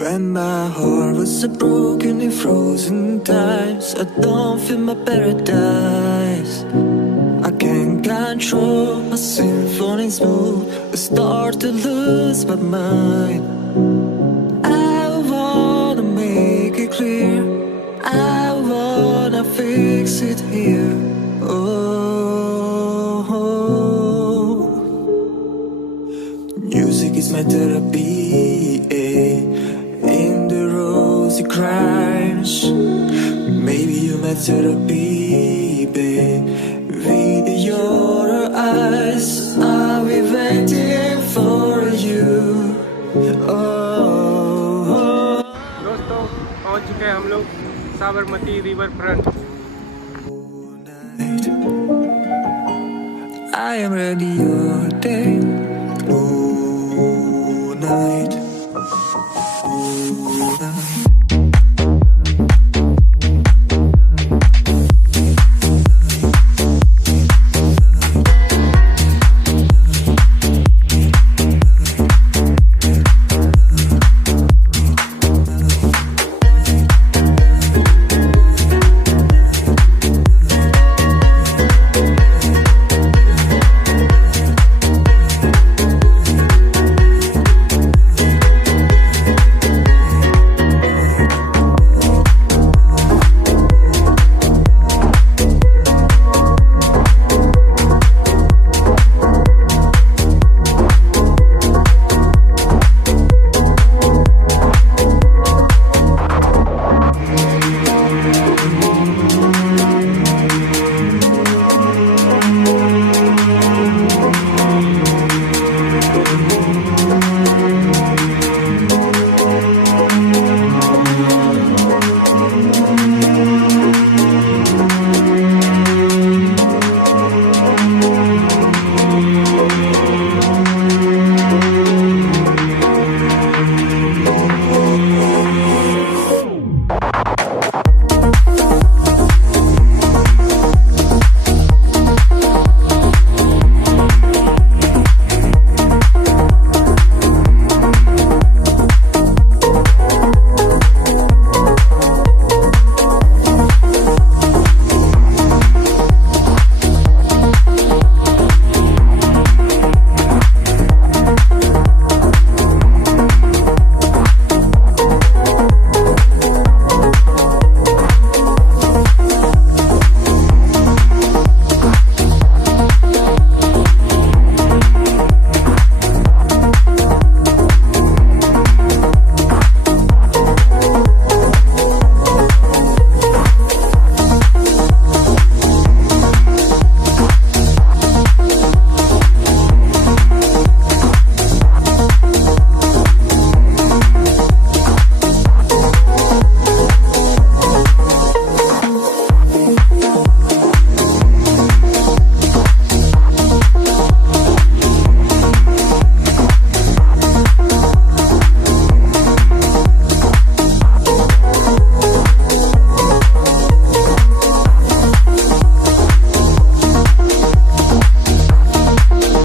When my heart was so broken in frozen times, I don't feel my paradise. I can't control my symphony's mood. I start to lose my mind. I wanna make it clear, I wanna fix it here. Oh, music is my therapy, in the rosy crimes. Maybe you're my therapy, babe. With your eyes, I'll be waiting for you. दोस्तों पहुंच चुके हैं हम लोग Sabarmati river front. I am ready all day, all night, all night.